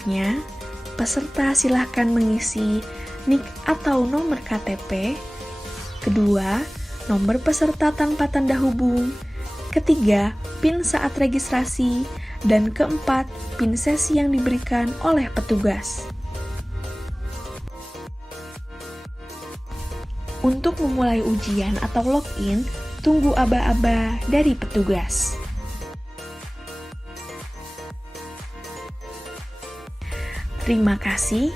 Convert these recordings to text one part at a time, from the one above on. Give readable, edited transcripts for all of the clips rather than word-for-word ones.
Selanjutnya, peserta silahkan mengisi NIK atau nomor KTP. Kedua, nomor peserta tanpa tanda hubung. Ketiga, PIN saat registrasi. Dan keempat, PIN sesi yang diberikan oleh petugas. Untuk memulai ujian atau login, tunggu aba-aba dari petugas. Terima kasih,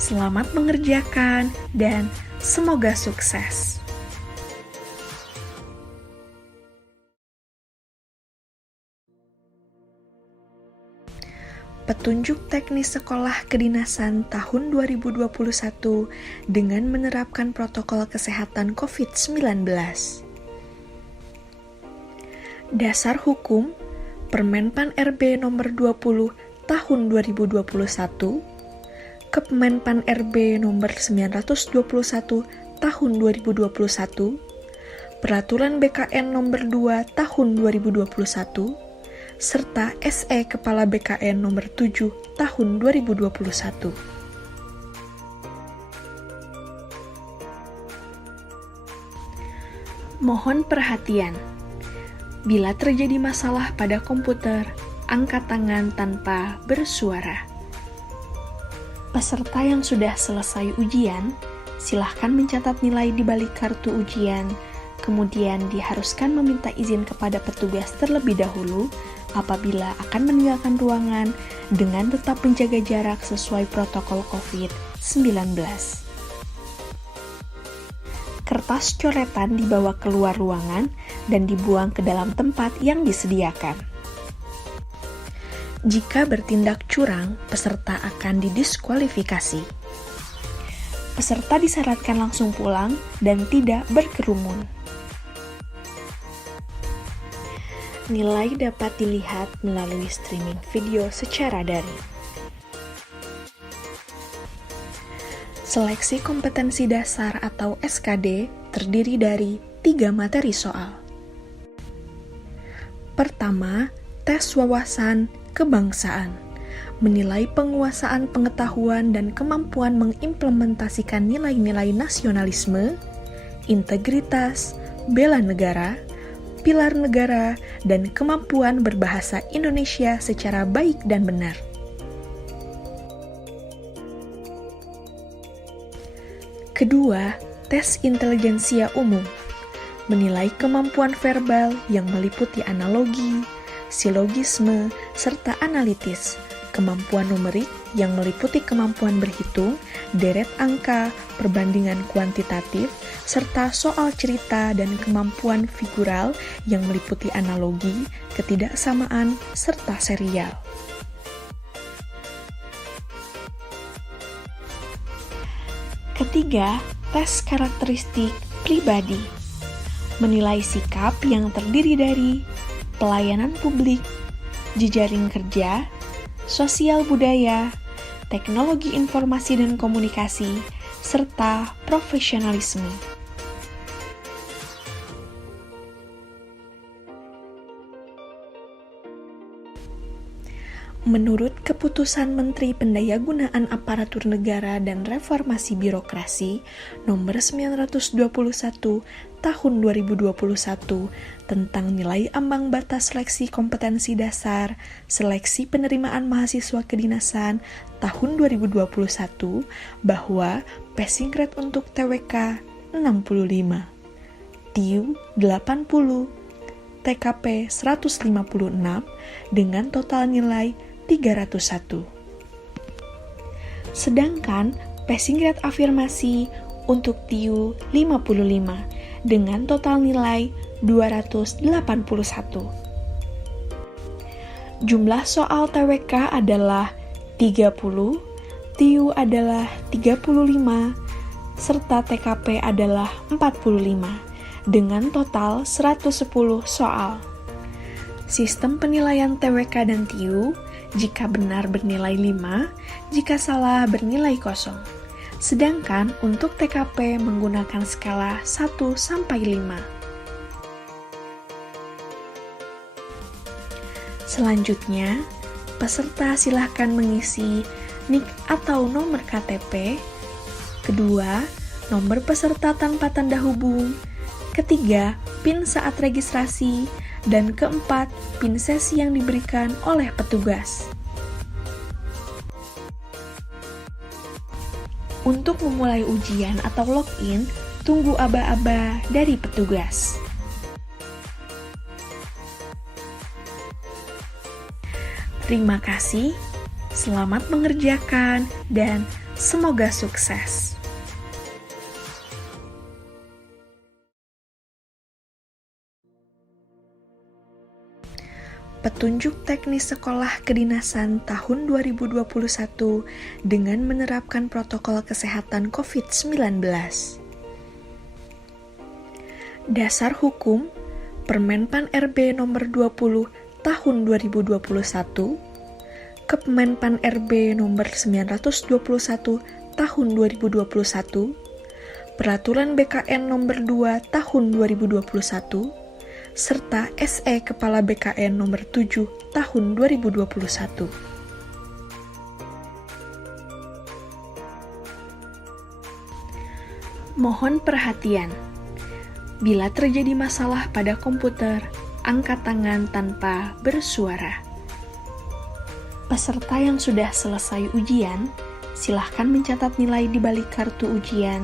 selamat mengerjakan, dan semoga sukses. Petunjuk teknis sekolah kedinasan tahun 2021 dengan menerapkan protokol kesehatan COVID-19. Dasar hukum Permenpan RB nomor 20 tahun 2021, Kemenpan RB nomor 921 tahun 2021, Peraturan BKN nomor 2 tahun 2021, serta SE Kepala BKN nomor 7 tahun 2021. Mohon perhatian. Bila terjadi masalah pada komputer, angkat tangan tanpa bersuara. Peserta yang sudah selesai ujian, silahkan mencatat nilai di balik kartu ujian, kemudian diharuskan meminta izin kepada petugas terlebih dahulu apabila akan meninggalkan ruangan dengan tetap menjaga jarak sesuai protokol COVID-19. Kertas coretan dibawa keluar ruangan dan dibuang ke dalam tempat yang disediakan. Jika bertindak curang, peserta akan didiskualifikasi. Peserta disyaratkan langsung pulang dan tidak berkerumun. Nilai dapat dilihat melalui streaming video secara daring. Seleksi kompetensi dasar atau SKD terdiri dari 3 materi soal. Pertama, tes wawasan kebangsaan, menilai penguasaan pengetahuan dan kemampuan mengimplementasikan nilai-nilai nasionalisme, integritas, bela negara, pilar negara, dan kemampuan berbahasa Indonesia secara baik dan benar. Kedua, tes intelijensia umum, menilai kemampuan verbal yang meliputi analogi, silogisme, serta analitis, kemampuan numerik yang meliputi kemampuan berhitung, deret angka, perbandingan kuantitatif, serta soal cerita dan kemampuan figural yang meliputi analogi, ketidaksamaan, serta serial. Ketiga, tes karakteristik pribadi, menilai sikap yang terdiri dari pelayanan publik, jejaring kerja, sosial budaya, teknologi informasi dan komunikasi, serta profesionalisme. Menurut Keputusan Menteri Pendayagunaan Aparatur Negara dan Reformasi Birokrasi Nomor 921 Tahun 2021 tentang nilai ambang batas seleksi kompetensi dasar, seleksi penerimaan mahasiswa kedinasan tahun 2021 bahwa passing grade untuk TWK 65, TIU 80, TKP 156 dengan total nilai 301. Sedangkan passing grade afirmasi untuk TIU 55 dengan total nilai 281. Jumlah soal TWK adalah 30, TIU adalah 35, serta TKP adalah 45 dengan total 110 soal. Sistem penilaian TWK dan TIU jika benar bernilai 5, jika salah bernilai 0. Sedangkan untuk TKP menggunakan skala 1 sampai 5. Selanjutnya, Peserta silahkan mengisi NIK atau nomor KTP. Kedua, nomor peserta tanpa tanda hubung. Ketiga, PIN saat registrasi. Dan keempat, PIN sesi yang diberikan oleh petugas. Untuk memulai ujian atau login, tunggu aba-aba dari petugas. Terima kasih, selamat mengerjakan, dan semoga sukses. Petunjuk teknis sekolah kedinasan tahun 2021 dengan menerapkan protokol kesehatan COVID-19. Dasar hukum Permenpan RB nomor 20 tahun 2021, Kemenpan RB nomor 921 tahun 2021, Peraturan BKN nomor 2 tahun 2021, serta SE Kepala BKN nomor 7 tahun 2021. Mohon perhatian. Bila terjadi masalah pada komputer, angkat tangan tanpa bersuara. Peserta yang sudah selesai ujian, silahkan mencatat nilai di balik kartu ujian,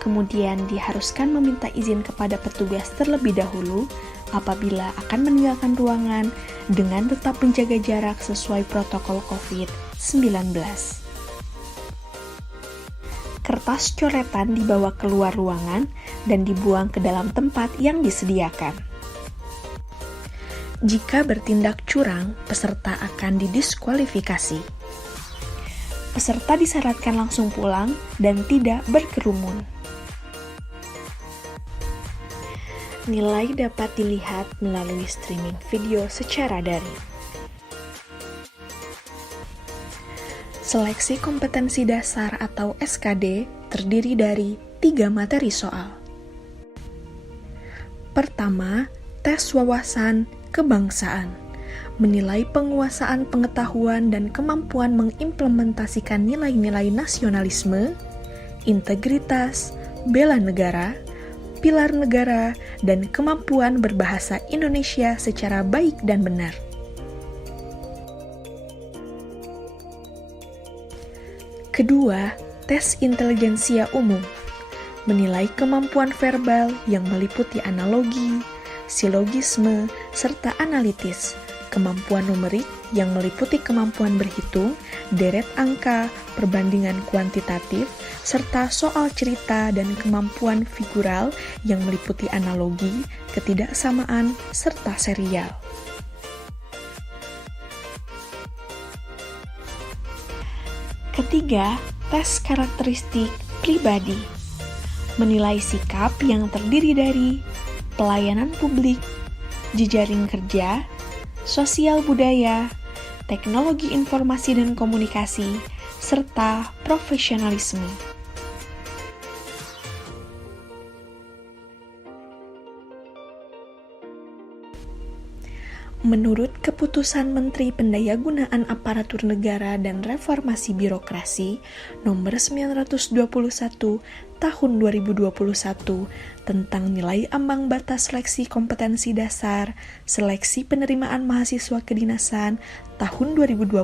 kemudian diharuskan meminta izin kepada petugas terlebih dahulu apabila akan meninggalkan ruangan dengan tetap menjaga jarak sesuai protokol COVID-19. Kertas coretan dibawa keluar ruangan dan dibuang ke dalam tempat yang disediakan. Jika bertindak curang, peserta akan didiskualifikasi. Peserta disyaratkan langsung pulang dan tidak berkerumun. Nilai dapat dilihat melalui streaming video secara daring. Seleksi kompetensi dasar atau SKD terdiri dari 3 materi soal. Pertama, tes wawasan kebangsaan, menilai penguasaan pengetahuan dan kemampuan mengimplementasikan nilai-nilai nasionalisme, integritas, bela negara, pilar negara, dan kemampuan berbahasa Indonesia secara baik dan benar. Kedua, tes intelijensia umum, menilai kemampuan verbal yang meliputi analogi, silogisme, serta analitis, kemampuan numerik yang meliputi kemampuan berhitung, deret angka, perbandingan kuantitatif, serta soal cerita dan kemampuan figural yang meliputi analogi, ketidaksamaan, serta serial. Ketiga, tes karakteristik pribadi, menilai sikap yang terdiri dari pelayanan publik, jejaring kerja, sosial budaya, teknologi informasi dan komunikasi, serta profesionalisme. Menurut Keputusan Menteri Pendayagunaan Aparatur Negara dan Reformasi Birokrasi Nomor 921 Tahun 2021 tentang nilai ambang batas seleksi kompetensi dasar, seleksi penerimaan mahasiswa kedinasan tahun 2021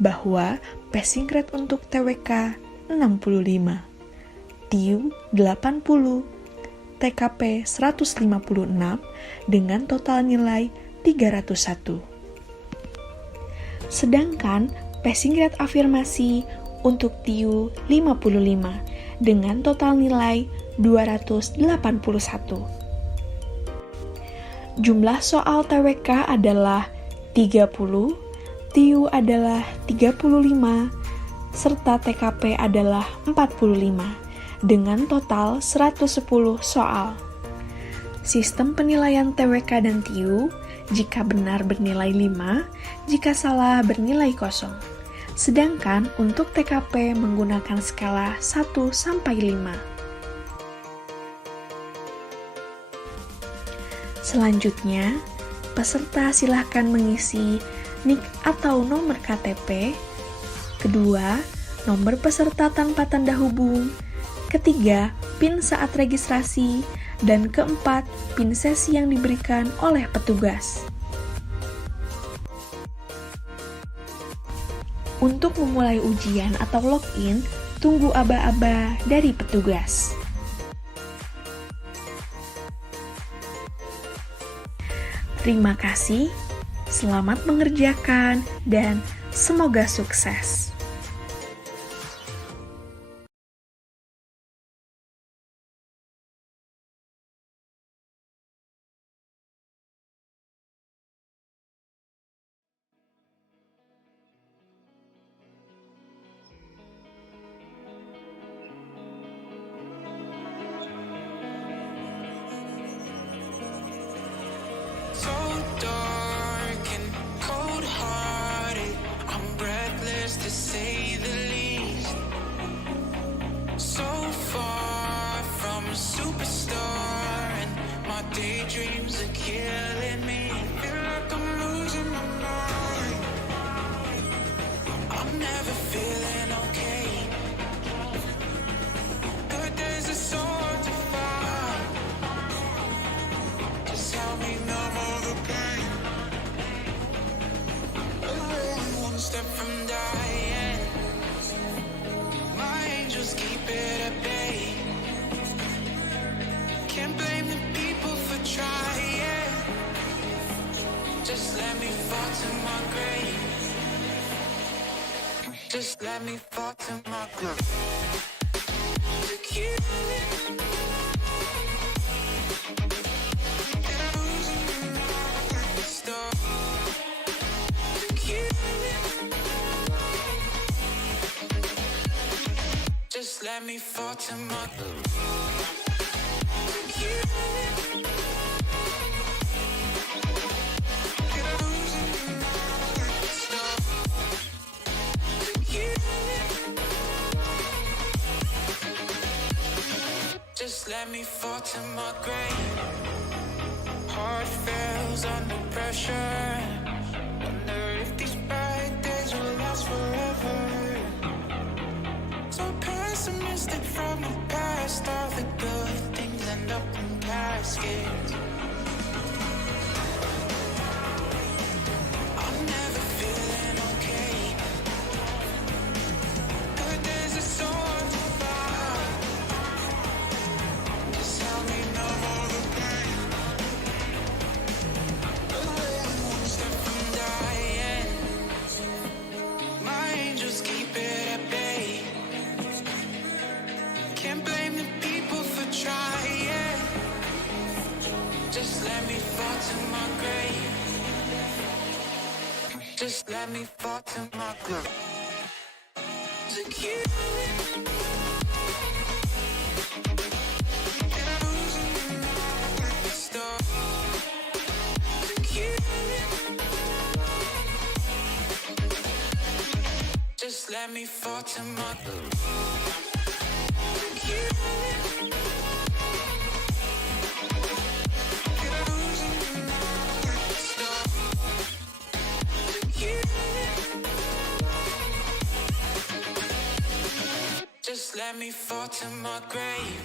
bahwa passing grade untuk TWK 65, TIU 80, TKP 156 dengan total nilai 301. Sedangkan passing grade afirmasi untuk TIU 55 dengan total nilai 281. Jumlah soal TWK adalah 30, TIU adalah 35, serta TKP adalah 45 dengan total 110 soal. Sistem penilaian TWK dan TIU jika benar bernilai 5, jika salah bernilai 0. Sedangkan untuk TKP menggunakan skala 1 sampai 5. Selanjutnya, peserta silahkan mengisi NIK atau nomor KTP. Kedua, nomor peserta tanpa tanda hubung. Ketiga, PIN saat registrasi. Dan keempat, PIN sesi yang diberikan oleh petugas. Untuk memulai ujian atau login, tunggu aba-aba dari petugas. Terima kasih, selamat mengerjakan, dan semoga sukses. To say the least, so far from a superstar, and my daydreams are killing me. Feel like I'm losing my mind. I'm never feeling okay. Good days are so hard to find. Just help me numb all the pain. One step from dying. Just keep it at bay. Can't blame the people for trying. Just let me fall to my grave. Just let me fall to my grave. To kill it. Stop. To kill it. Just let me fall to my Just let me fall to my grave. Heart fails under pressure. Wonder if these bad days will last forever. So pessimistic from the past, all the good things end up in caskets. I'm never feeling okay. Good days are so hard to find. Just help me numb all the pain. One step from dying. My angels keep it at bay. Can't blame the people for trying. Just let me fall to my grave. Just let me fall to my grave. To kill it. Stop. To kill it. Just let me fall to my grave. Just let me fall to my grave.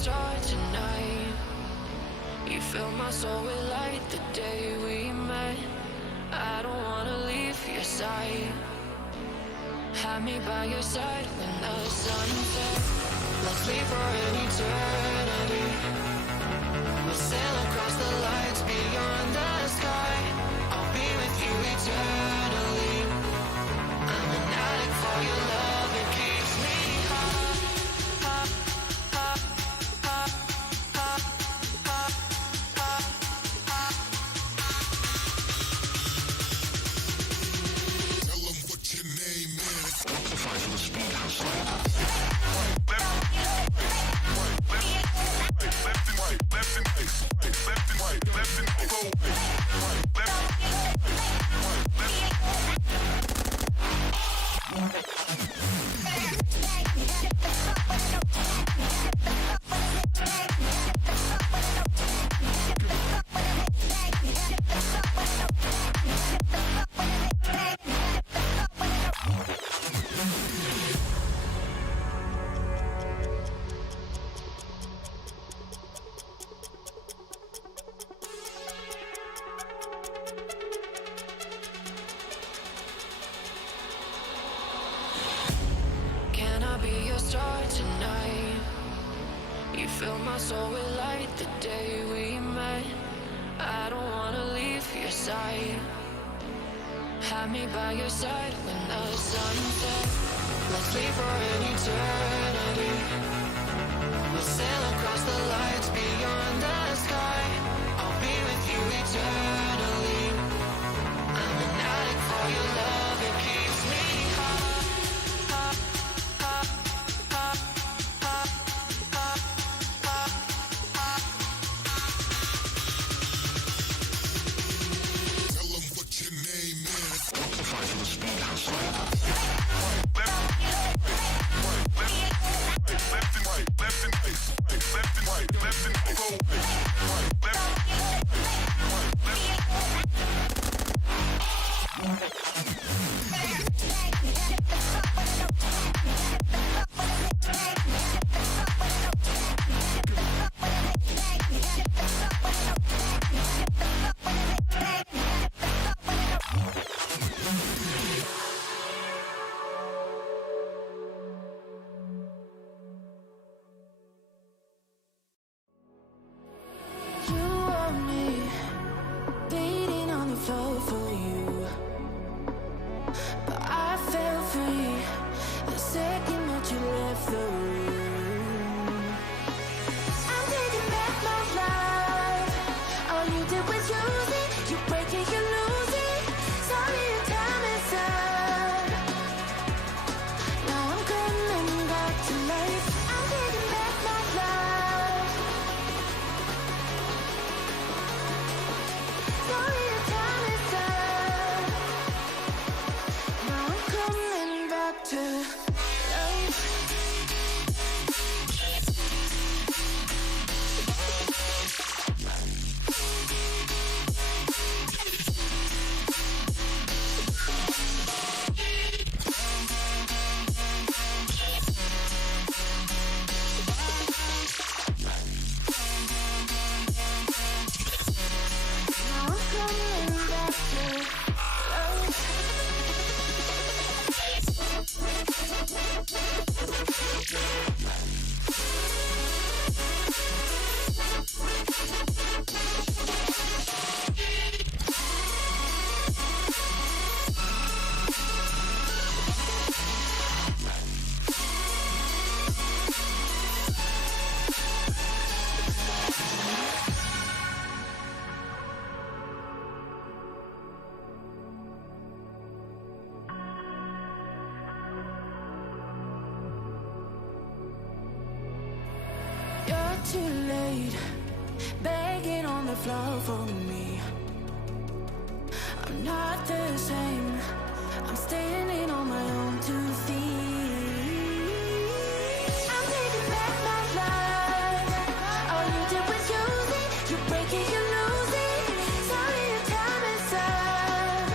star tonight. You fill my soul with light the day we met. I don't wanna leave your side. Have me by your side when the sun sets. Let's leave for an eternity. We'll sail across the lights beyond the sky. I'll be with you eternally. I'm an addict for your love, it keeps me high. Tell them what your name is. Fight for the speed house. Can I be your star tonight? You fill my soul with light the day we met. I don't wanna leave your side. Have me by your side when the sun sets. Let's leave for an eternity. We'll sail across the lights beyond the sky. I'll be with you eternally. I'm an addict for your love, it keeps me high. Tell them what your name is. Fight for the speed house. You want me bleeding on the floor for you, but I fell free the second that you left the room. I'm taking back my life. All you did was use it. You break it, you lose it. Sorry, your time is up. Now I'm coming back to life. I'm taking back my life. Sorry, your time is up. Now I'm coming back to life. Now I'm coming back to life. You're too late, begging on the floor for me. I'm not the same. I'm standing on my own 2 feet. I'm taking back my life. All you did was use it. You break it, you lose it. Sorry, your time is up.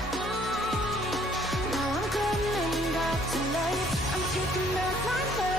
Now I'm coming back to life. I'm taking back my love.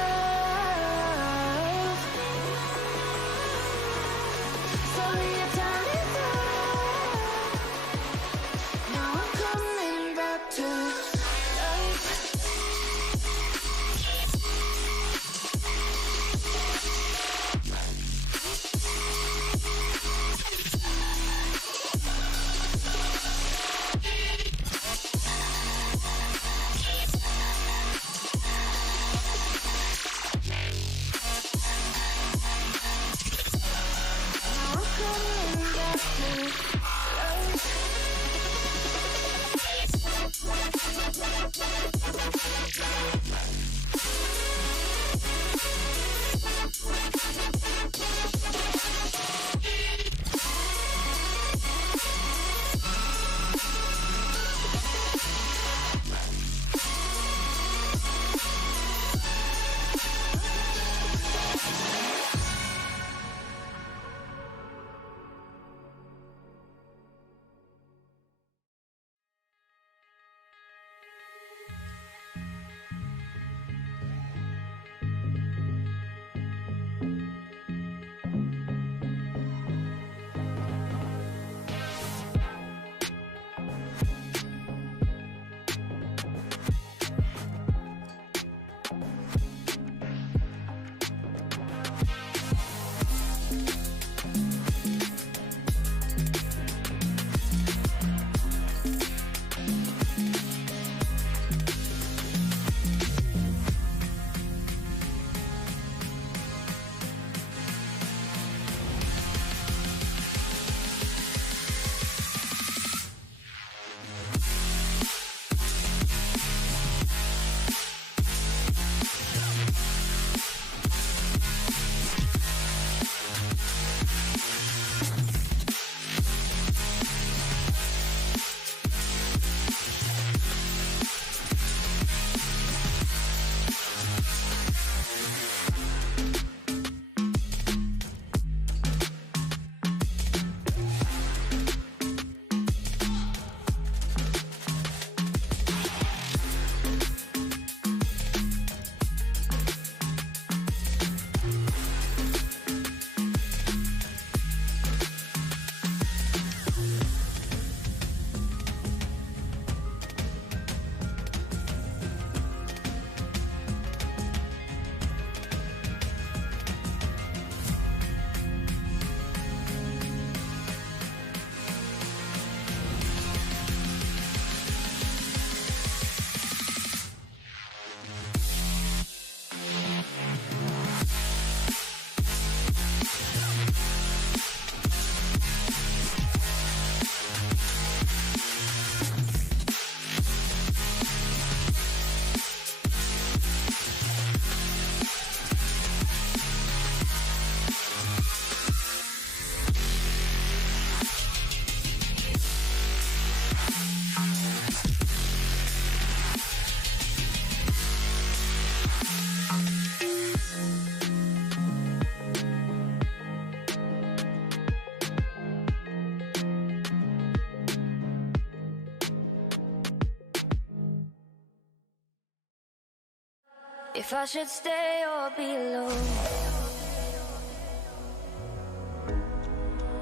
if I should stay or be alone.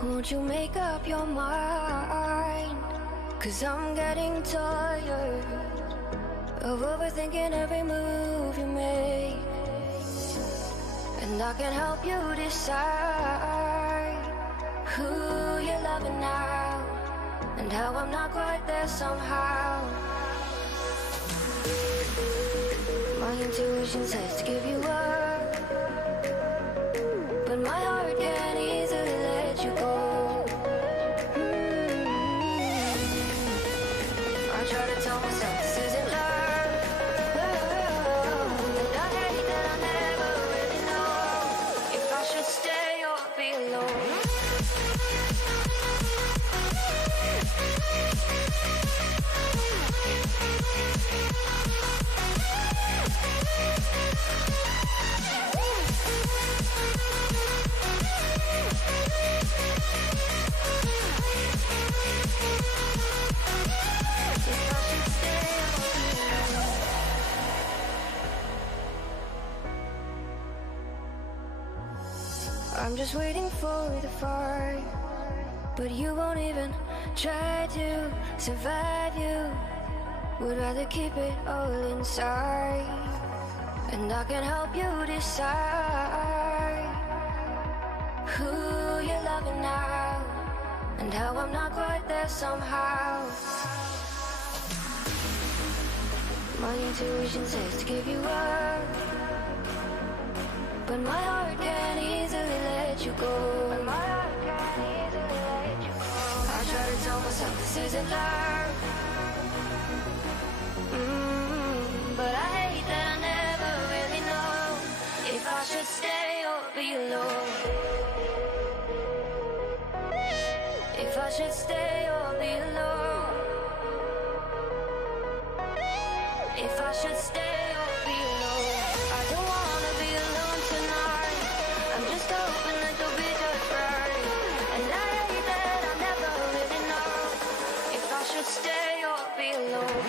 Won't you make up your mind? 'Cause I'm getting tired of overthinking every move you make. And I can help you decide who you're loving now, and how I'm not quite there somehow. My intuition says to give you up, but my heart can't easily let you go. I try to tell myself this isn't love, and I hate that I never really know if I should stay or be alone. I'm just waiting for the fire, but you won't even try to survive. You would rather keep it all inside, and I can help you decide who you're loving now, and how I'm not quite there somehow. My intuition says to give you up, but my heart can't easily let you go. I try to tell myself this isn't love, but I hate that I never really know if I should stay or be alone. If I should stay or be alone. If I should stay or be alone. I don't wanna be alone tonight. I'm just hoping that you'll be just right. And I hate that I never really know if I should stay or be alone.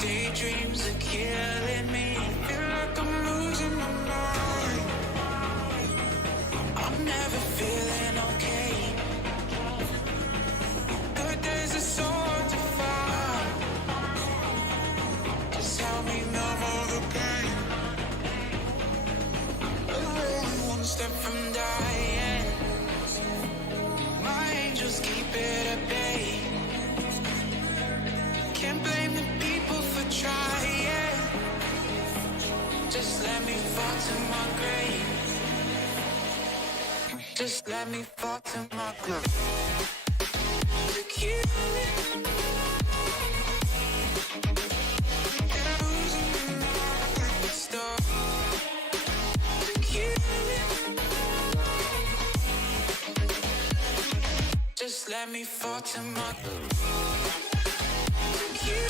Daydreams are killing me. Feel like I'm losing my mind. I'm never feeling okay. Good days are so hard to find. Just help me numb all the pain. I'm only one step from dying. My angels keep it at bay. Can't blame the people for trying. Just let me fall to my grave. Just let me fall to my grave. Look you. And I'm losing my stop. Look you. Just let me fall to my grave. Look you.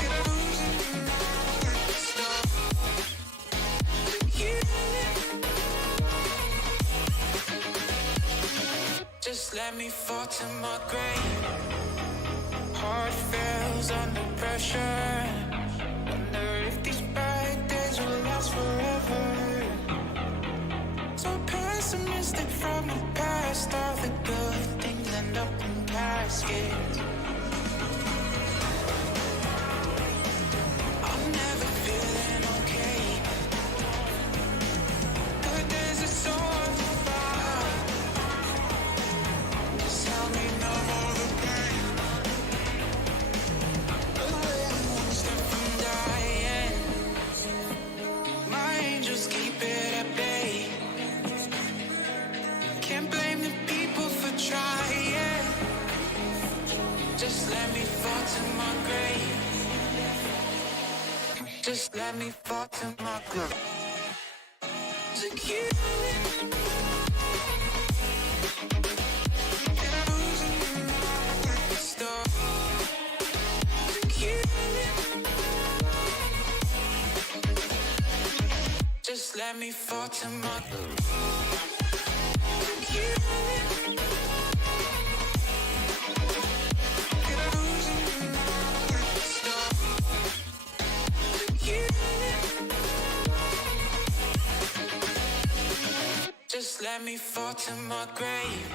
And I'm losing my stop. Look you. Just let me fall to my grave. Heart fails under pressure. Wonder if these bad days will last forever. So pessimistic from the past. All the good things end up in caskets. I'm never feeling okay. Good days are so hard to find. Just help me numb all the pain. I'm only one step from dying. My angels keep it at bay. Can't blame the people for trying. Just let me fall to my grave. Just let me fall to my grave. Like you. And I'm losing my stop. Like you. Just let me fall to my grave. Like you. And I'm losing my stop. Like you. Just let me fall to my grave.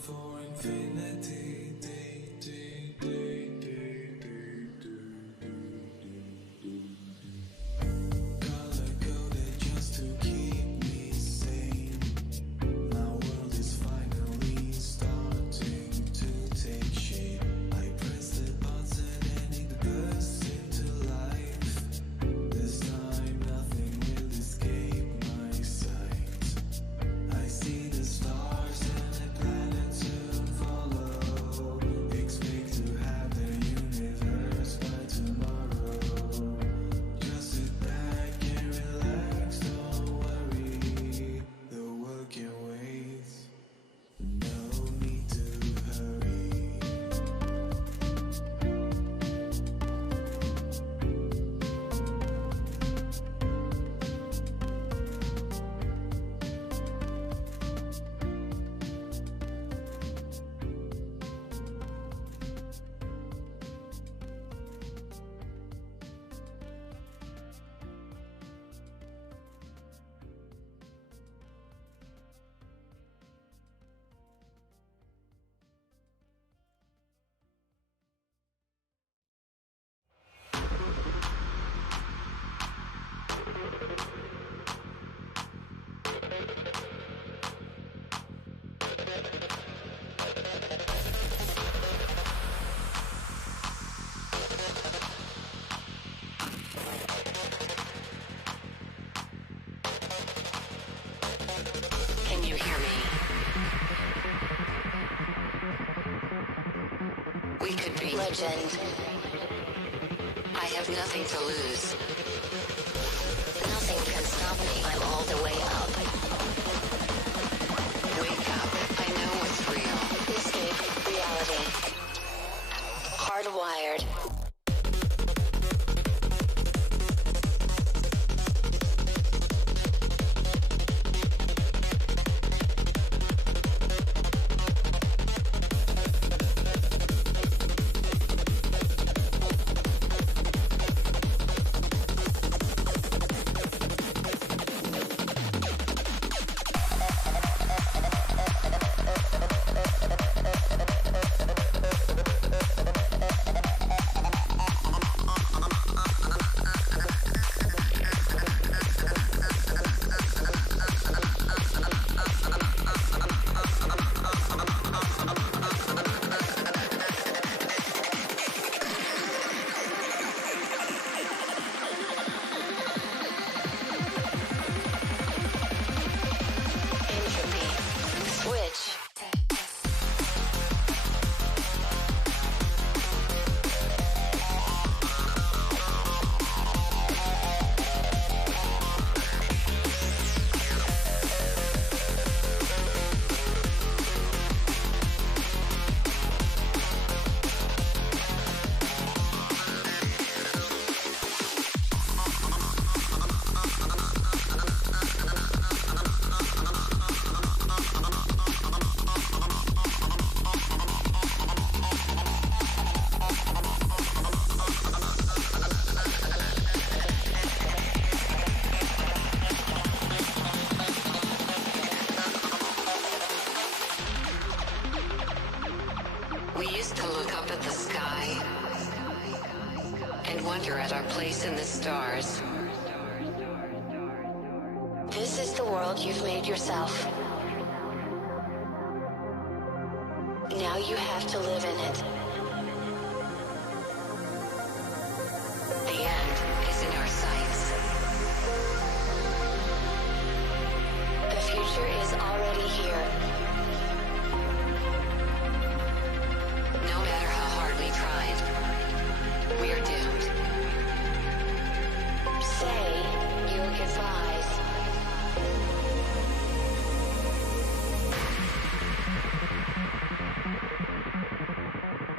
for infinity. Color coded just to keep me sane. My world is finally starting to take shape. I press the button and it bursts into life. This time nothing will escape my sight. I see the stars and the planets soon follow. Expect to have the universe by tomorrow. Just sit back and relax, don't worry. The world can wait. No need to hurry. Can you hear me? We could be legend. I have nothing to lose. Nothing can stop me. I'm all the way up. Wake up. I know what's real. Escape reality. Hardwired. We used to look up at the sky and wonder at our place in the stars. This is the world you've made yourself. Now you have to live in it. The end is in our sights. The future is already here. No matter how hard we tried, we are doomed. Say your goodbyes.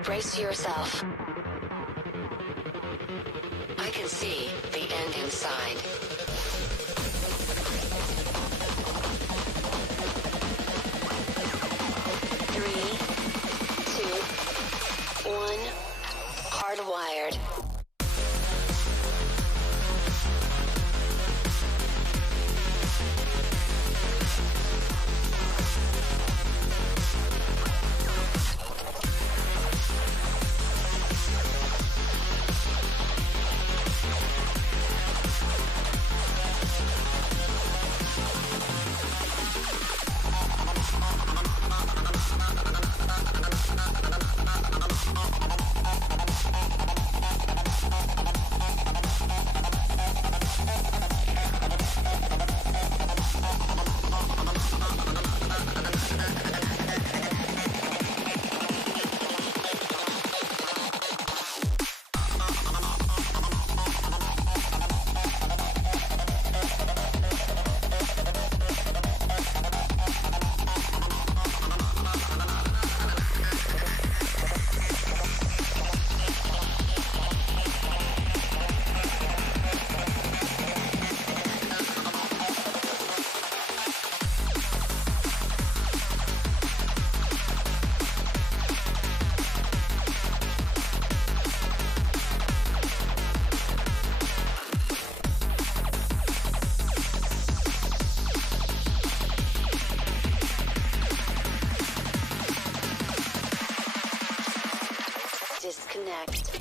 Brace yourself. I can see the end inside. Three, two, one. Hardwired. Connect.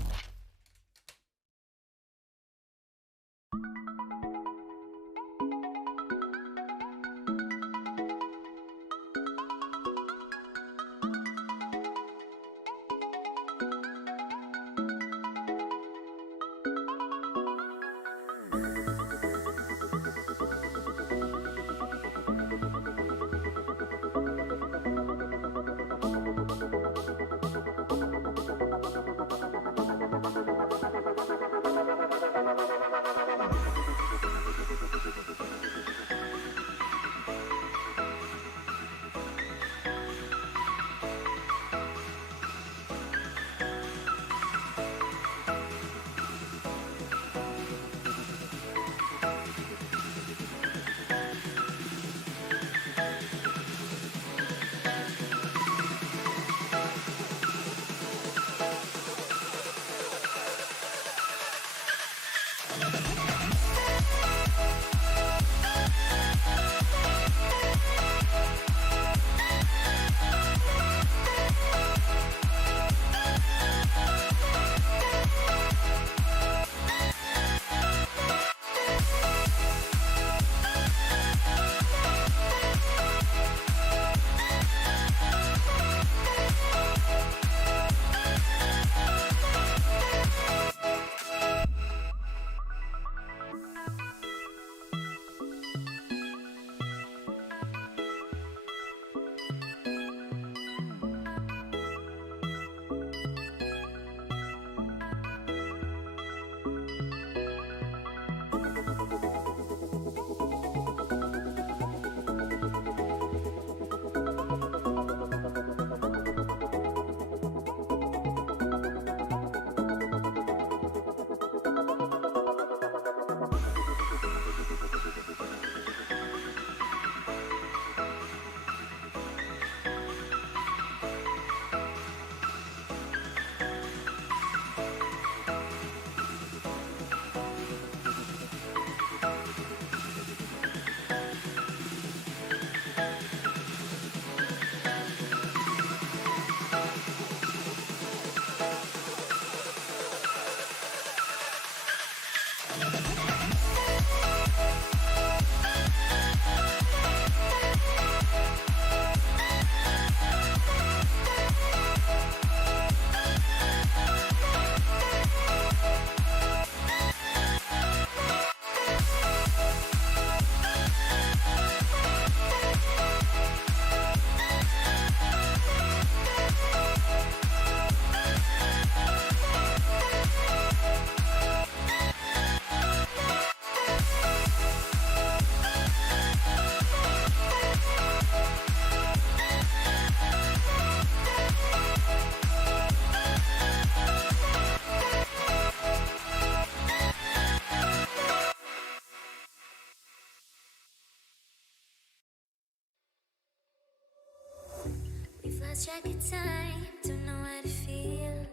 We've lost track of time, don't know how to feel,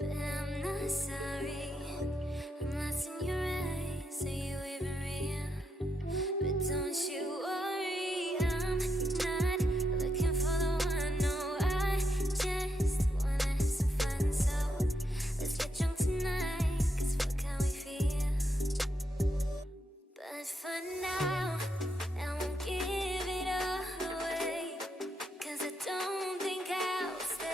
but I'm not sorry. I'm lost in your eyes, are you even real? But don't you worry, I'm not looking for the one. No, I just wanna have some fun. So let's get drunk tonight, 'cause what can we feel? But for now, I won't give it all away, 'cause I don't think I'll stay.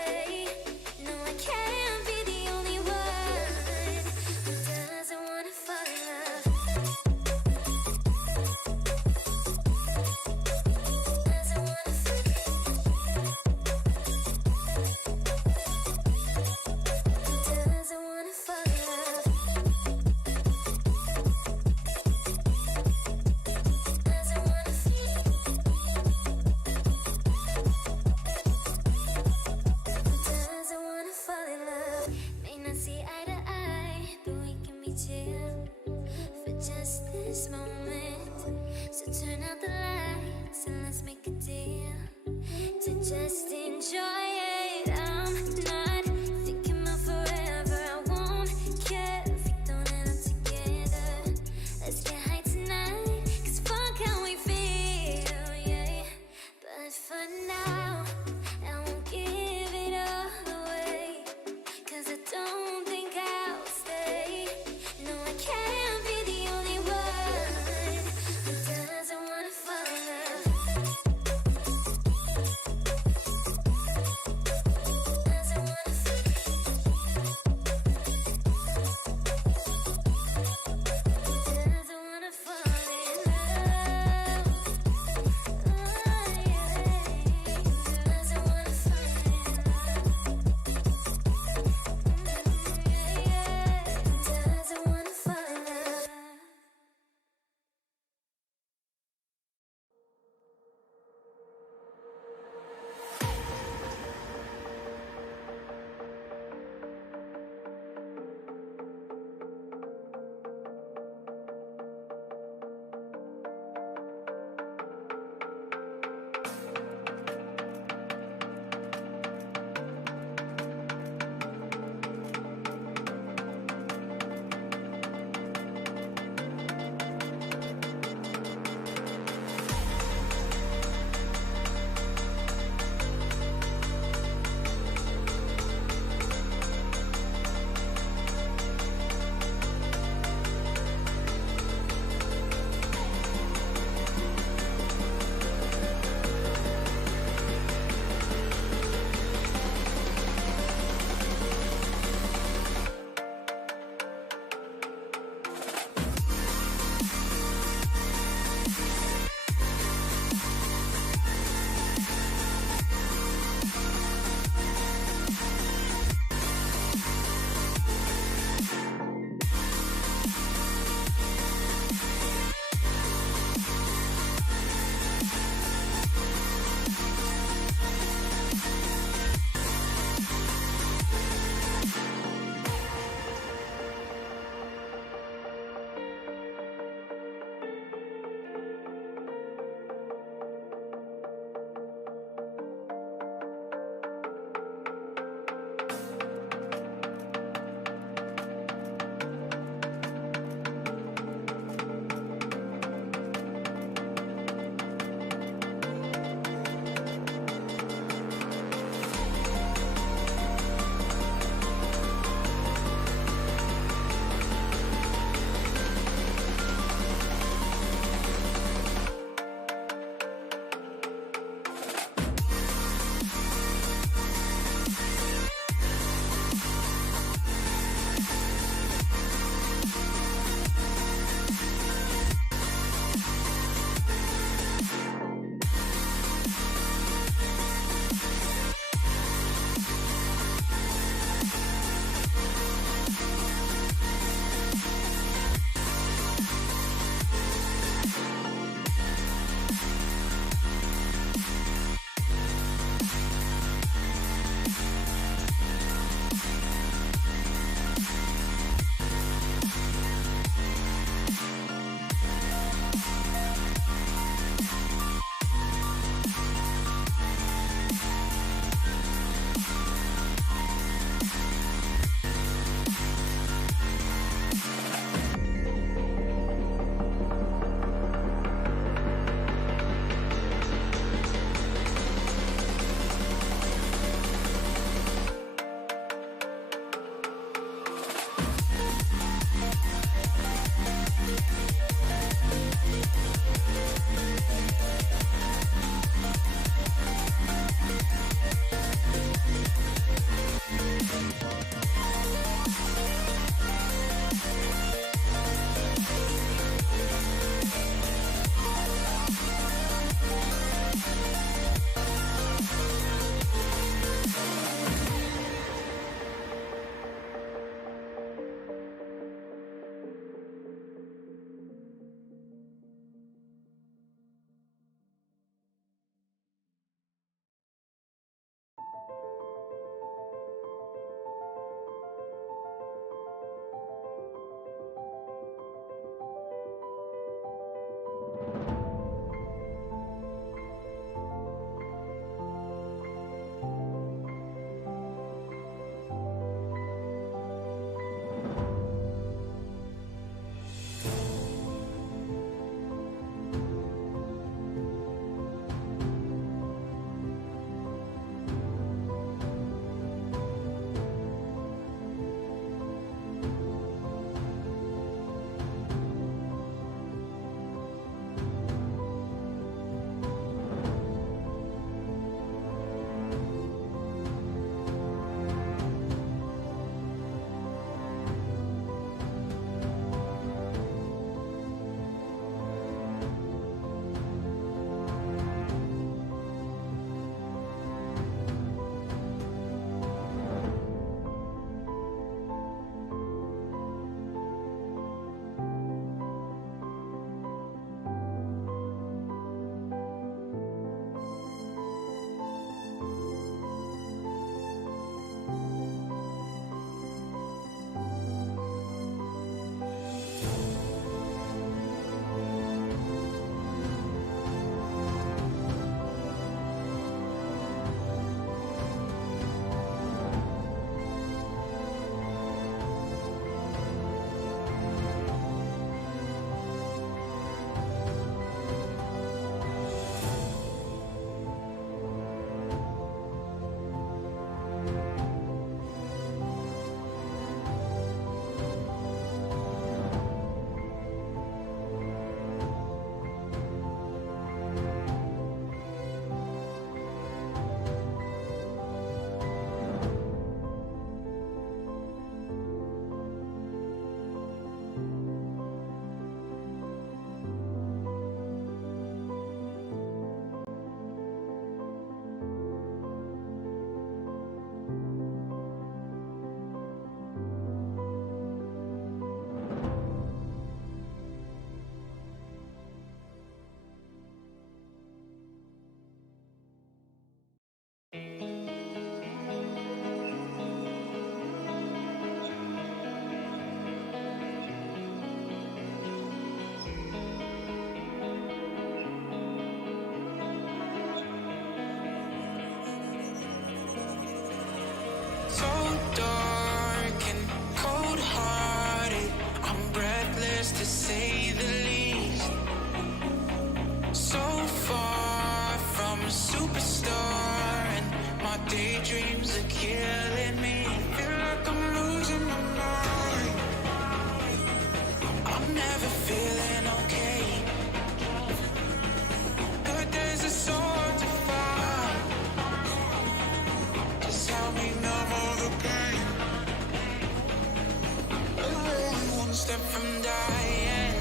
step from dying.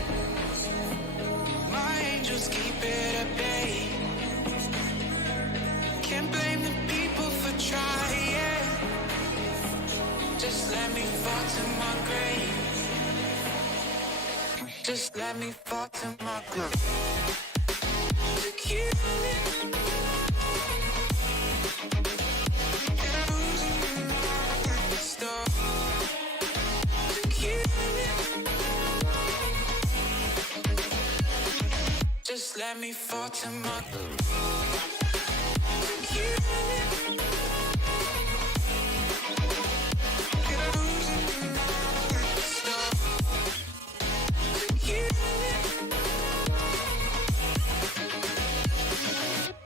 My angels keep it at bay. Can't blame the people for trying. Just let me fall to my grave. Just let me fall to my grave. To kill it. Stop. To kill it. Just let me fall to my grave. To kill it. Stop. To kill it.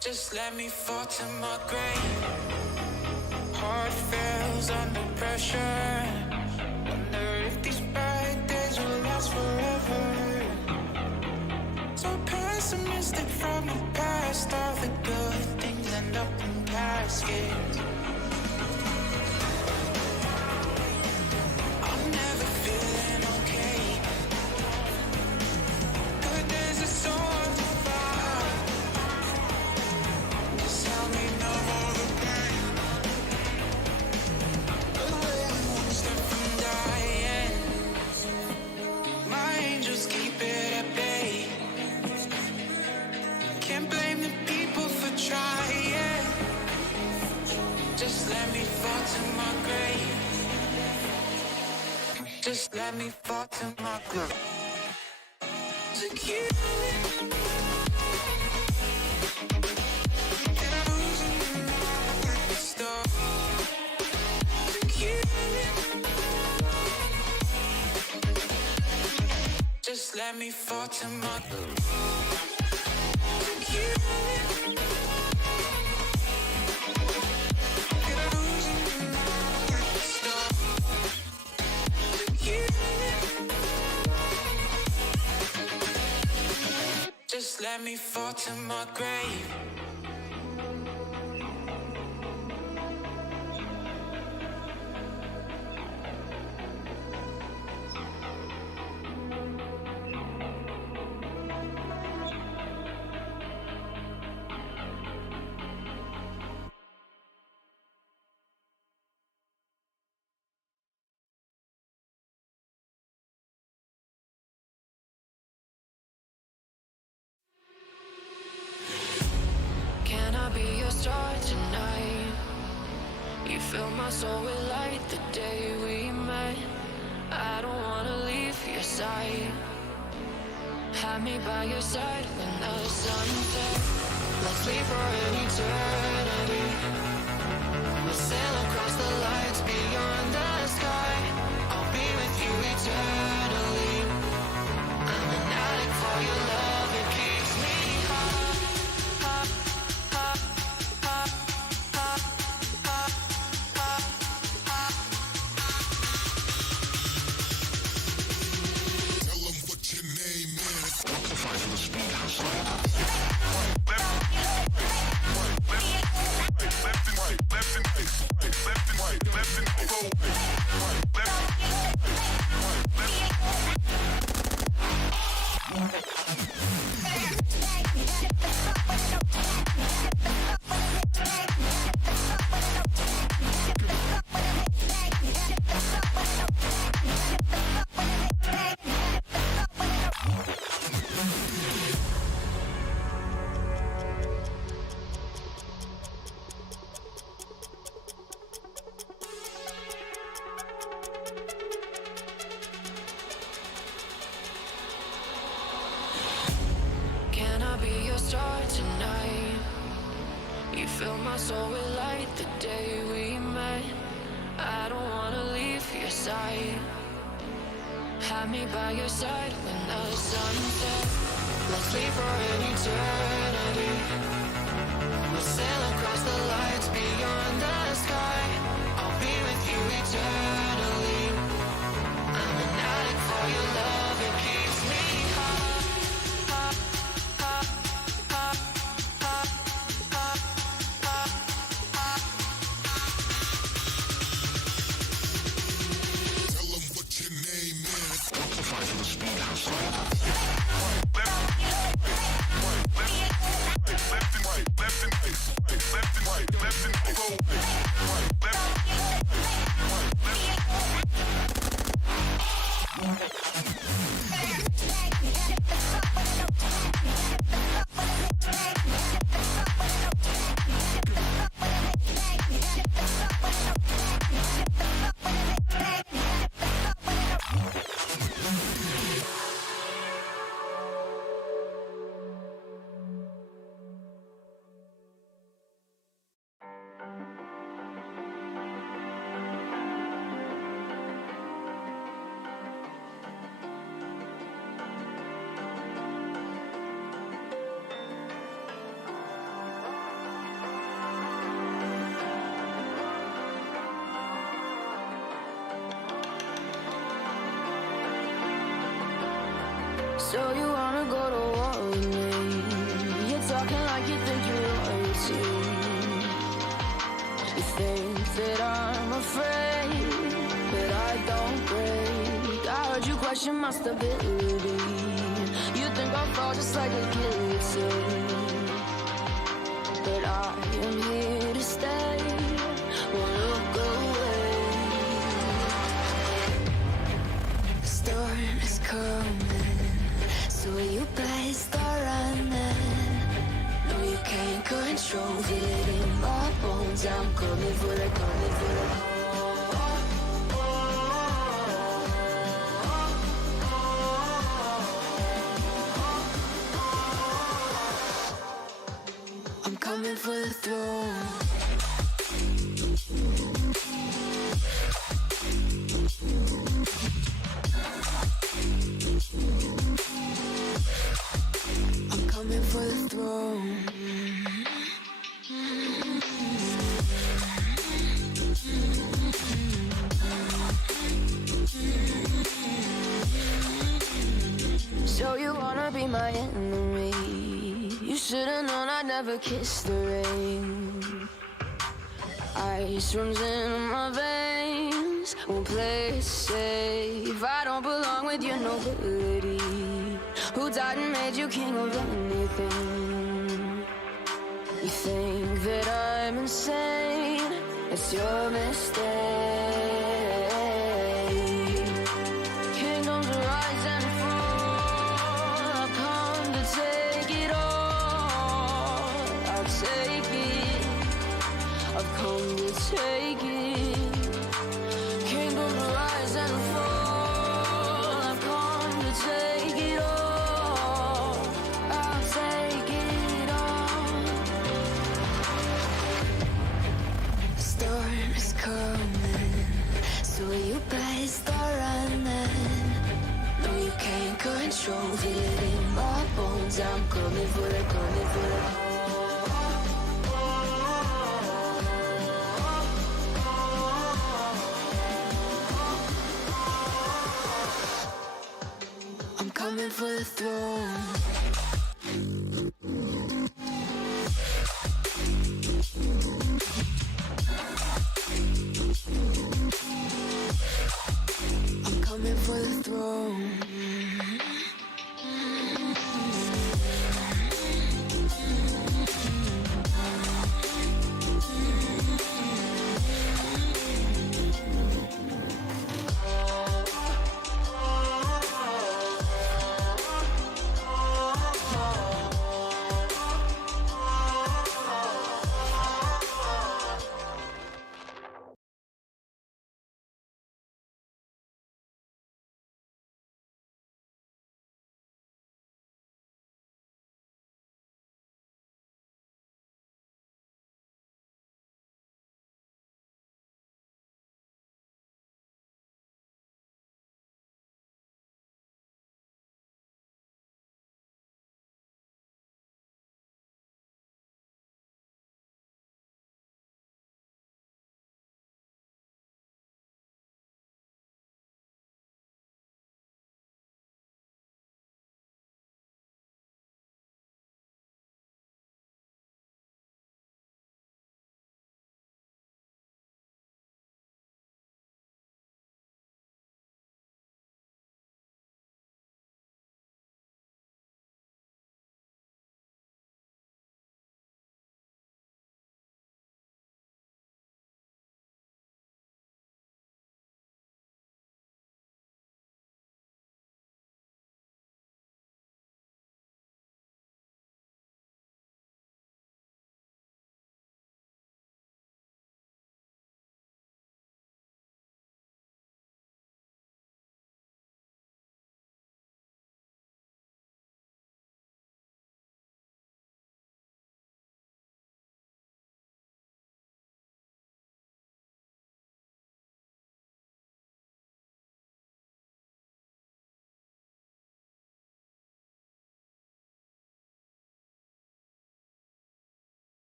Just let me fall to my grave. Heart fails under pressure. Wonder if these bad days will last forever. So pessimistic from the past. All the good things end up in caskets. I'm never feeling okay. Good days are so hard to find. Just help me know all the pain. Step from dying. My angels keep it at bay. Can't blame the people for trying. Just let me fall to my grave. Just let me fall to my grave. To kill it. Stop. To kill it. Just let me fall to my grave. To kill it. Stop. To kill it. Just let me fall to my grave. Can I be your star tonight? You fill my soul with light the day we met. I don't wanna leave your side. Have me by your side when the sun sets. Let's leave for an eternity. We'll sail across the lights beyond the sky. I'll be with you eternally. I'm an addict for your love, it keeps me high. Tell them what your name is. Can I be your star tonight? You fill my soul with light the day we met. I don't wanna leave your side. Have me by your side when the sun sets. Let's leave for an eternity. We'll sail across the lights beyond the sky. I'll be with you eternally. I'm an addict for your love, it keeps me high. Tell them what your name is. So you wanna go to war with me? You're talking like you think you're royalty. You think that I'm afraid, but I don't break. I heard you question my stability. You think I'll fall just like a guillotine, but I am here to stay. Won't look away. The storm is coming, so you better start running. No, you can't control it in my bones. I'm coming for the, coming for the. I'm coming for the throne. I'm coming for the throne. So you wanna be my enemy? You should've known I'd never kiss the rain. Ice runs in my veins, won't play it safe. I don't belong with your nobility. Who died and made you king of anything? You think that I'm insane? It's your mistake. Kingdoms rise and fall. I've come to take it all. I'll take it. I've come to take it. Kingdoms rise and fall. I've come to take it all. I'll take it all. The storm is coming, so you better start running. No, you can't control it in my bones. I'm coming for the, coming for the. I'm coming for the throne. I'm coming for the throne.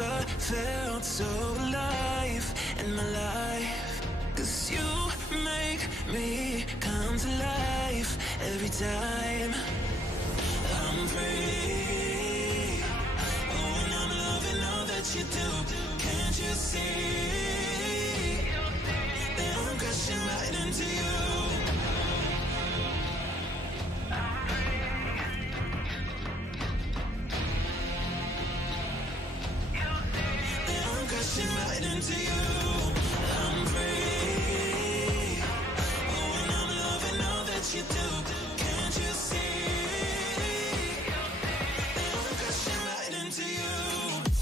never felt so alive in my life. 'Cause you make me come to life every time I'm free. Oh, and I'm loving all that you do. Can't you see that I'm crashing right into you? That I'm crashing right into you. I'm free. Oh, and I'm loving all that you do. Can't you see that I'm crashing right into you?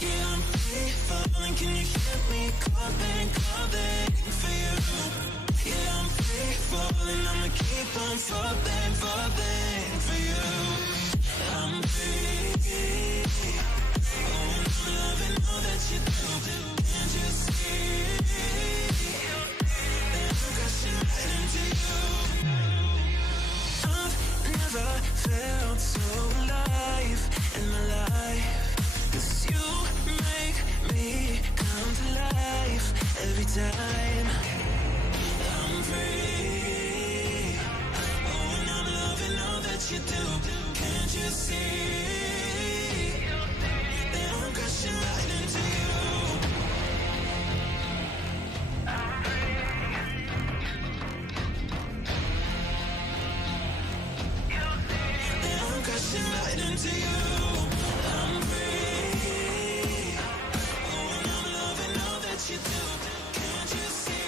Yeah, I'm free falling. Can you hear me calling for you? Yeah, I'm free falling. I'ma keep on falling for you. I'm free. Oh, and I'm loving all that you do. Can't you see that I'm crashing right into you? I've never felt so alive in my life. 'Cause you make me come to life every time I'm free. Oh, and I'm loving all that you do. Can't you see that I'm crashing right into you? That I'm crashing right into you. I'm free. Oh, and I'm loving all that you do. Can't you see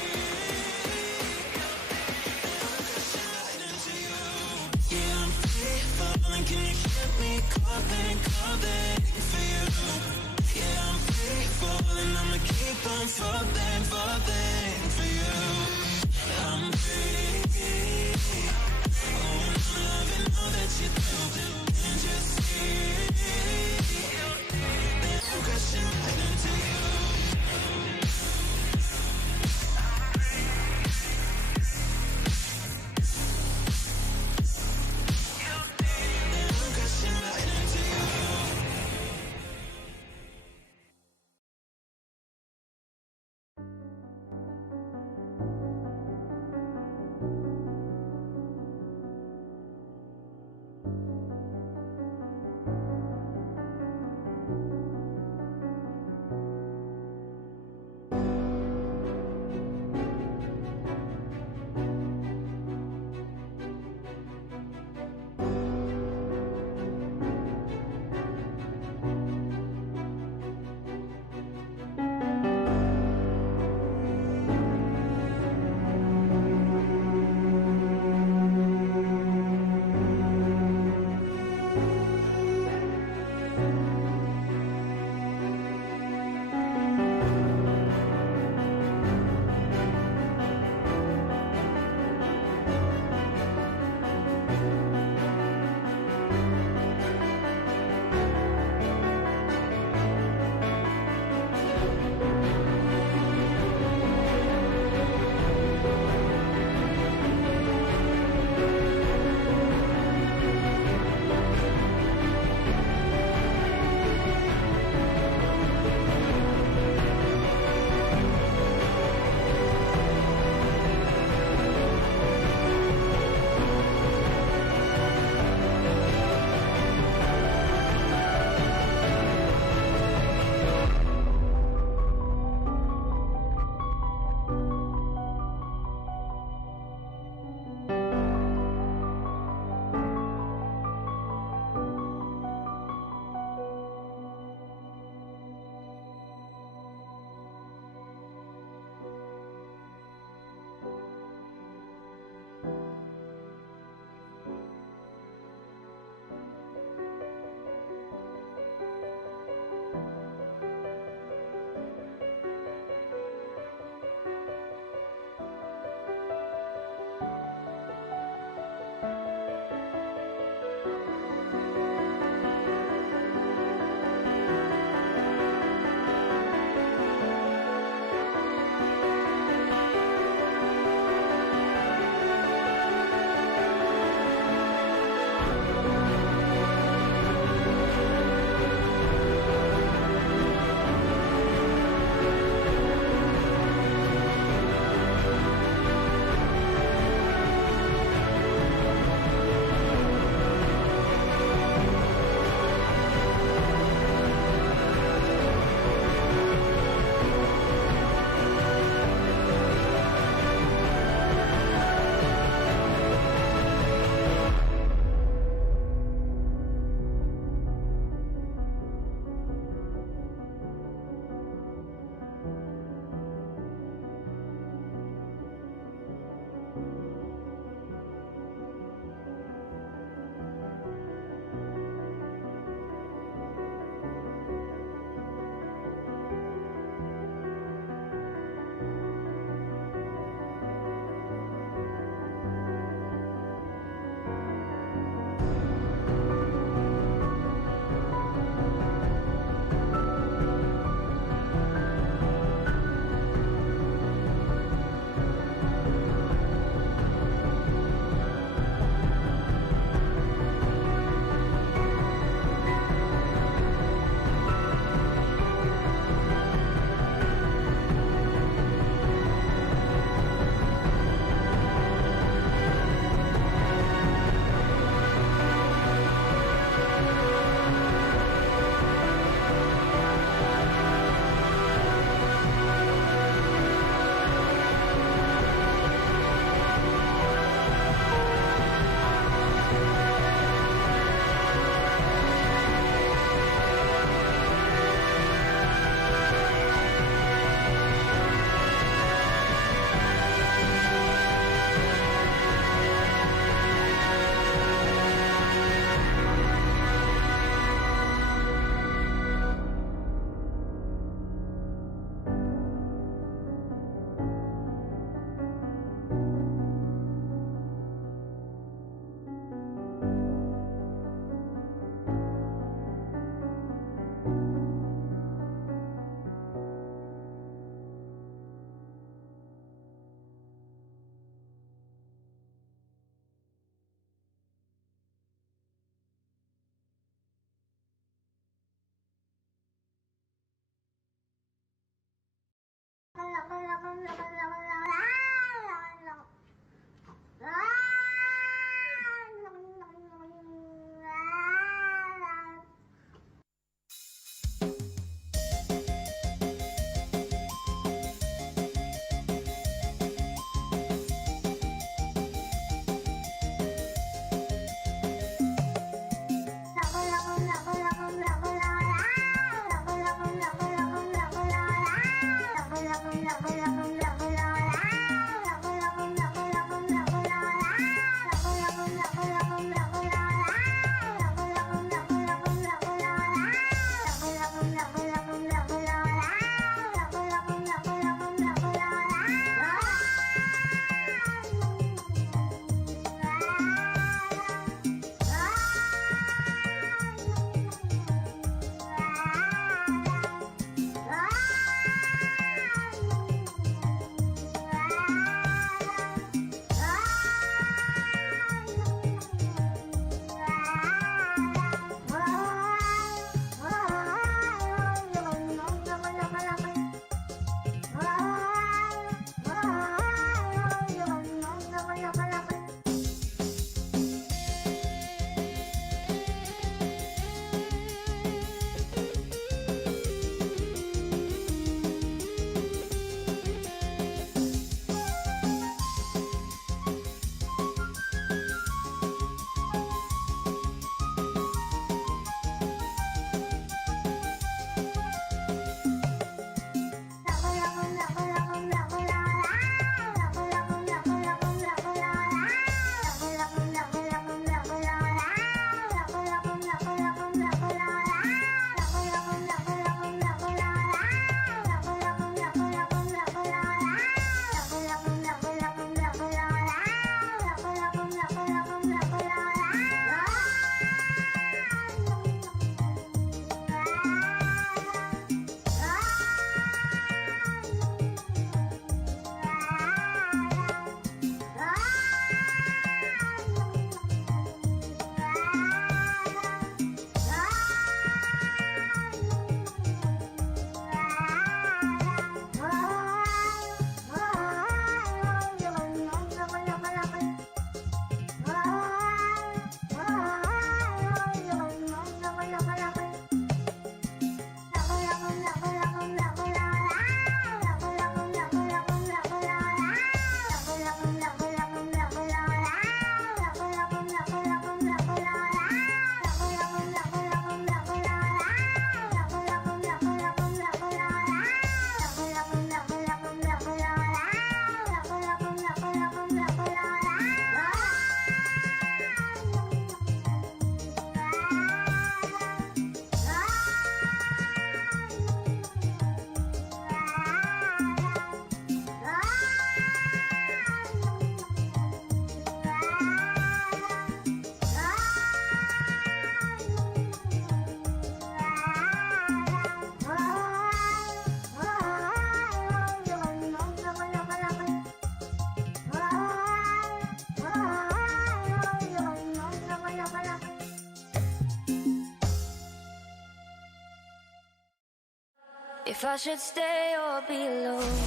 If I should stay or be alone.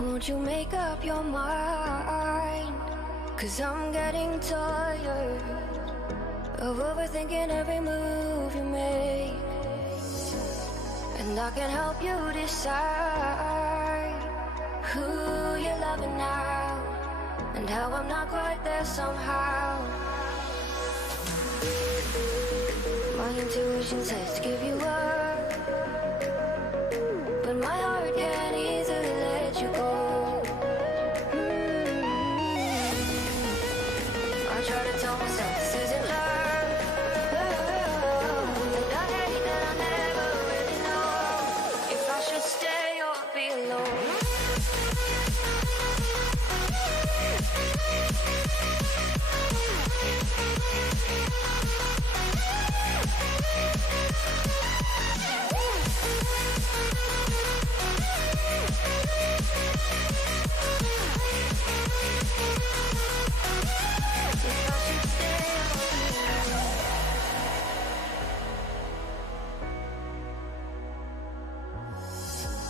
Won't you make up your mind? 'Cause I'm getting tired of overthinking every move you make. And I can help you decide who you're loving now, and how I'm not quite there somehow. My intuition says to give you up, but my heart can't easily let you go. I try to tell myself this isn't love, and I hate that I never really know if I should stay or be alone.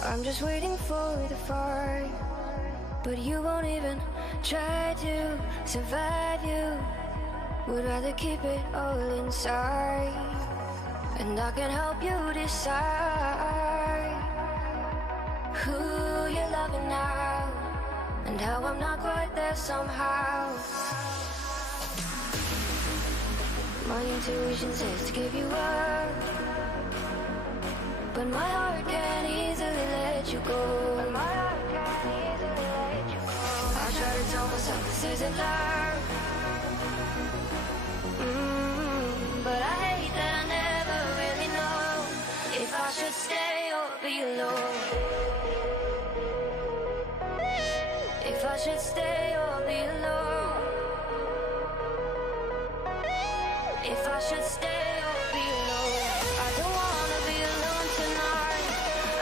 I'm just waiting for the fire, but you won't even try to survive. You would rather keep it all inside, and I can help you decide who you're loving now, and how I'm not quite there somehow. My intuition says to give you up, but my heart can't easily let you go. I try to tell myself this isn't love, but I hate that I never really know if I should stay or be alone. If I should stay or be alone. If I should stay or be alone. I don't wanna be alone tonight.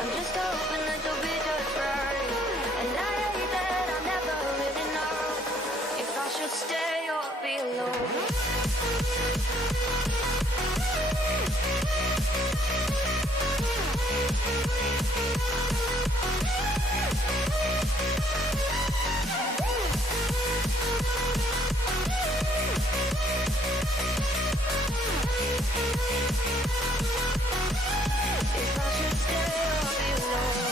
I'm just hoping that you'll be just right. And I hate that I never really know if I should stay or be alone. If I should stay or be alone.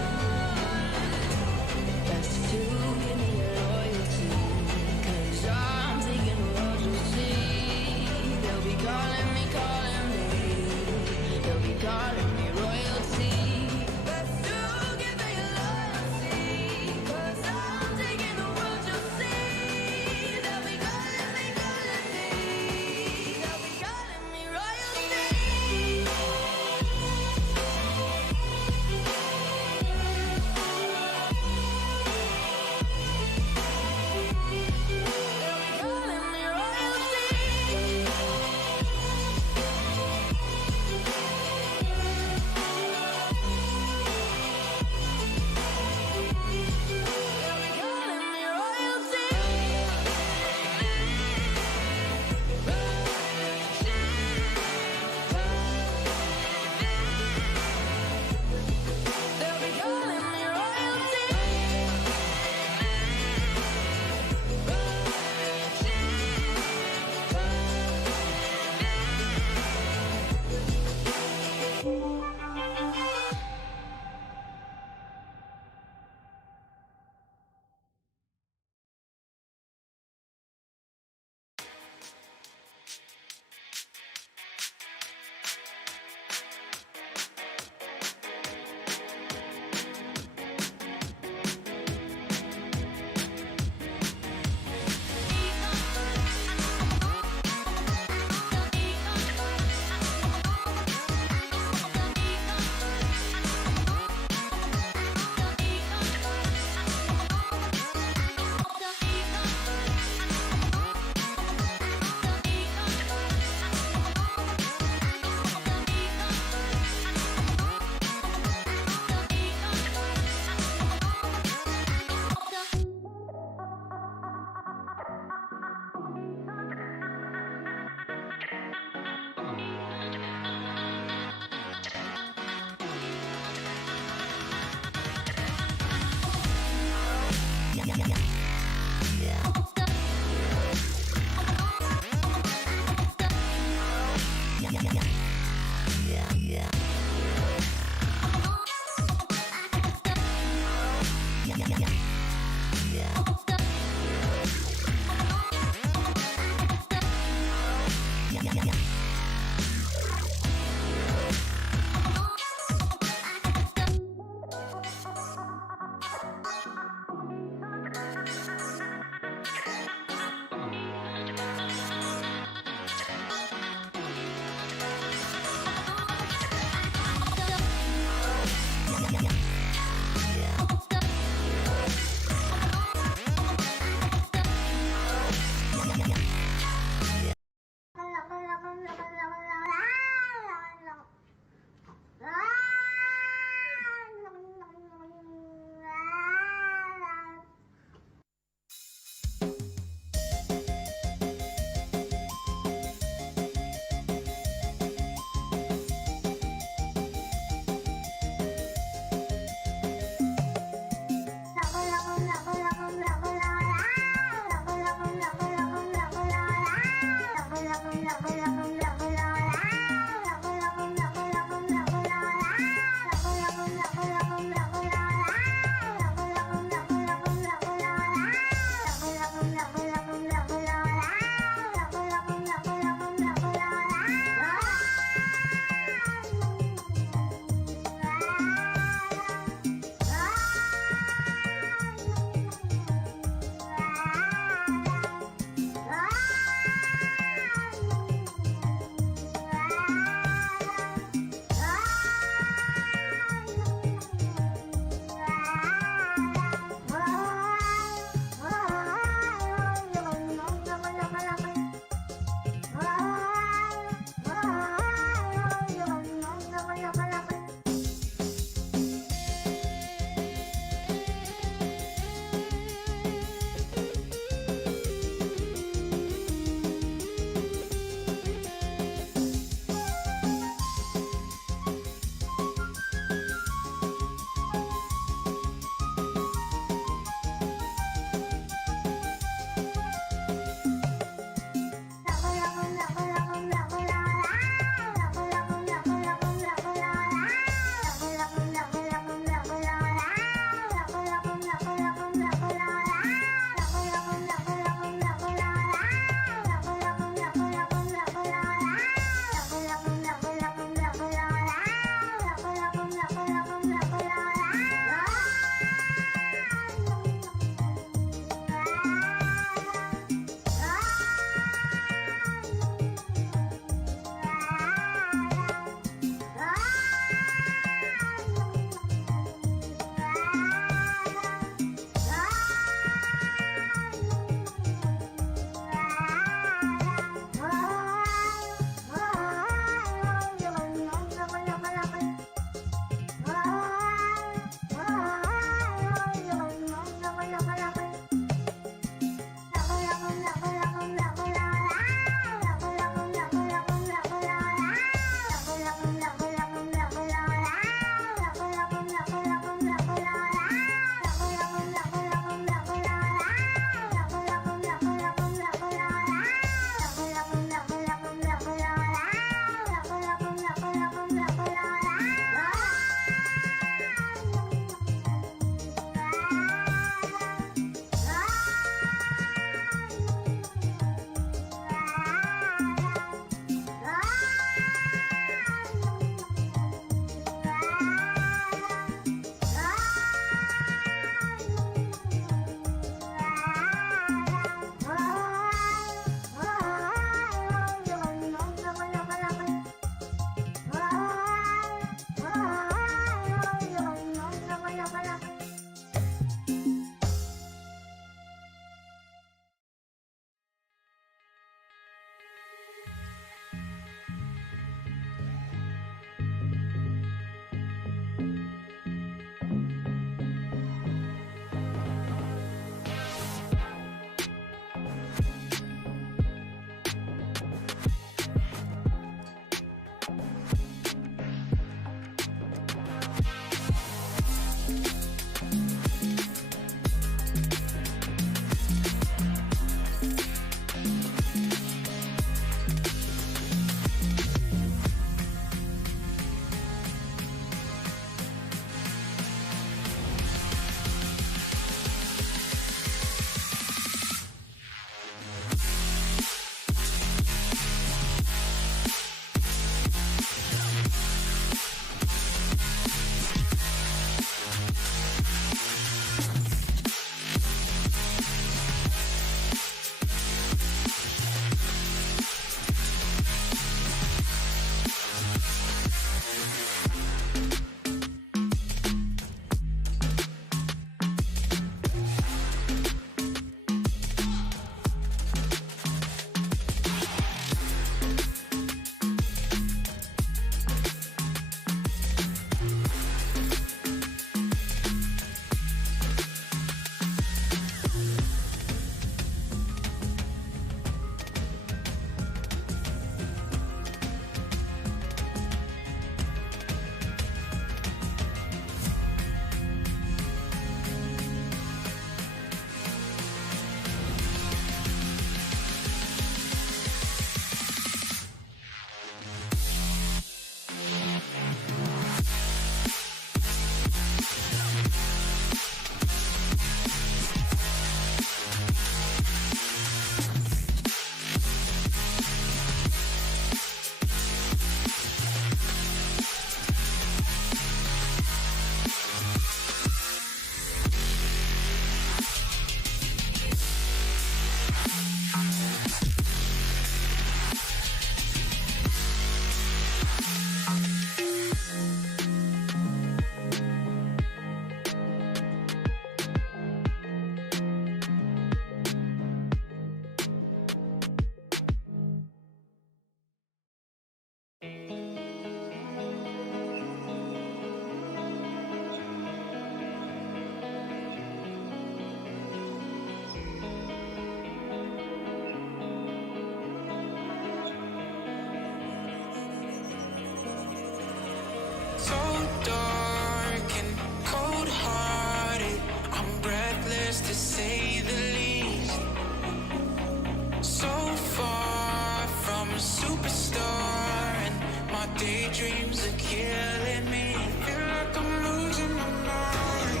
killing me. Feel like I'm losing my mind.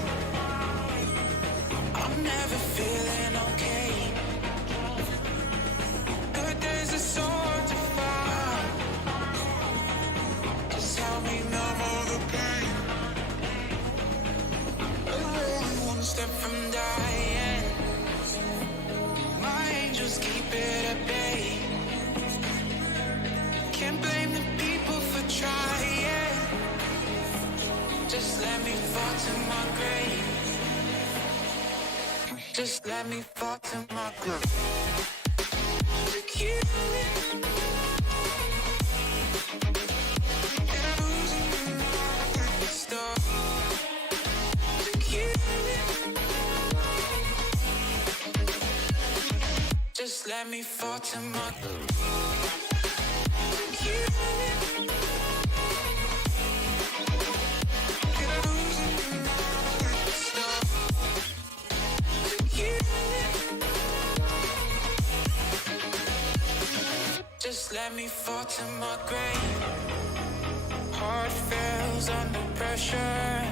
I'm never feeling okay. Good days are so hard to find. Just help me numb all the pain. I'm one step from dying. My angels keep it at bay. Can't blame the people for trying. Just let me fall to my grave. Just let me fall to my grave. To kill it. And I'm losing my stuff. To kill it. Just let me fall to my grave. To kill it. And I'm losing my stuff. To kill it. Just let me fall to my grave. Heart fails under pressure.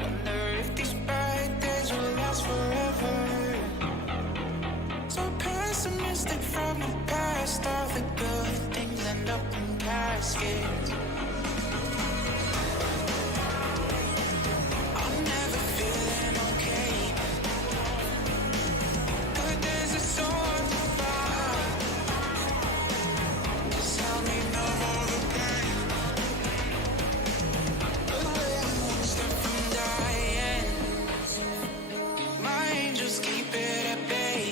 Wonder if these bad days will last forever. So pessimistic from the past. All the good things end up in caskets. I'm never feeling okay. Good days are so hard to find. Just help me numb all the pain. I'm one step from dying. My angels keep it at bay.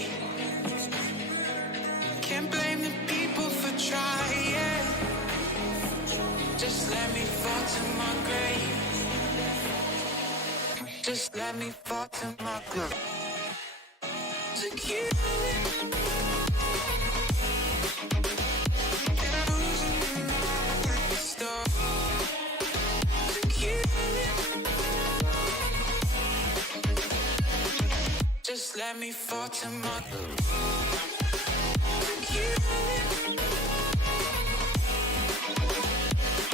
Can't blame the people for trying. Just let me fall to my grave. Just let me fall to my grave. To kill it. And I'm losing my stuff. To kill it. Just let me fall to my grave. To kill it.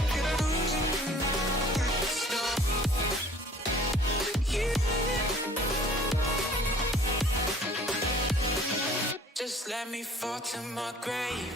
And I'm losing my stuff. To kill it. Just let me fall to my grave.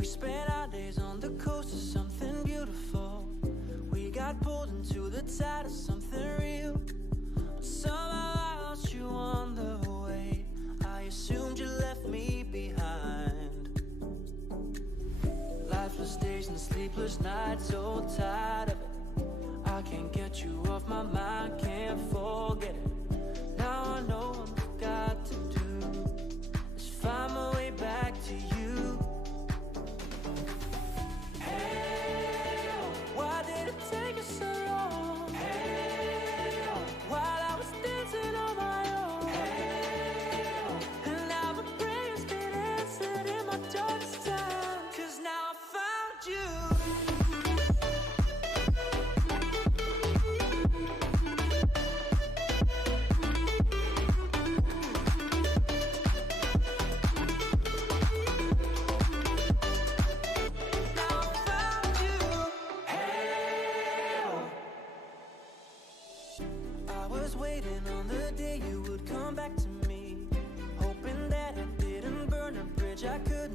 We spent our days on the coast of something beautiful. We got pulled into the tide of something real. But somehow I lost you on the way. I assumed you left me behind. Lifeless days and sleepless nights, so tired of it. I can't get you off my mind, can't forget it. Now I know what I've got to do is find my way back to you. Hey, why did it take us so long? Hey, while I was dancing on my own. Hey, and now my prayers get answered in my darkest time. 'Cause now I found you. I was waiting on the day you would come back to me, hoping that I didn't burn a bridge I could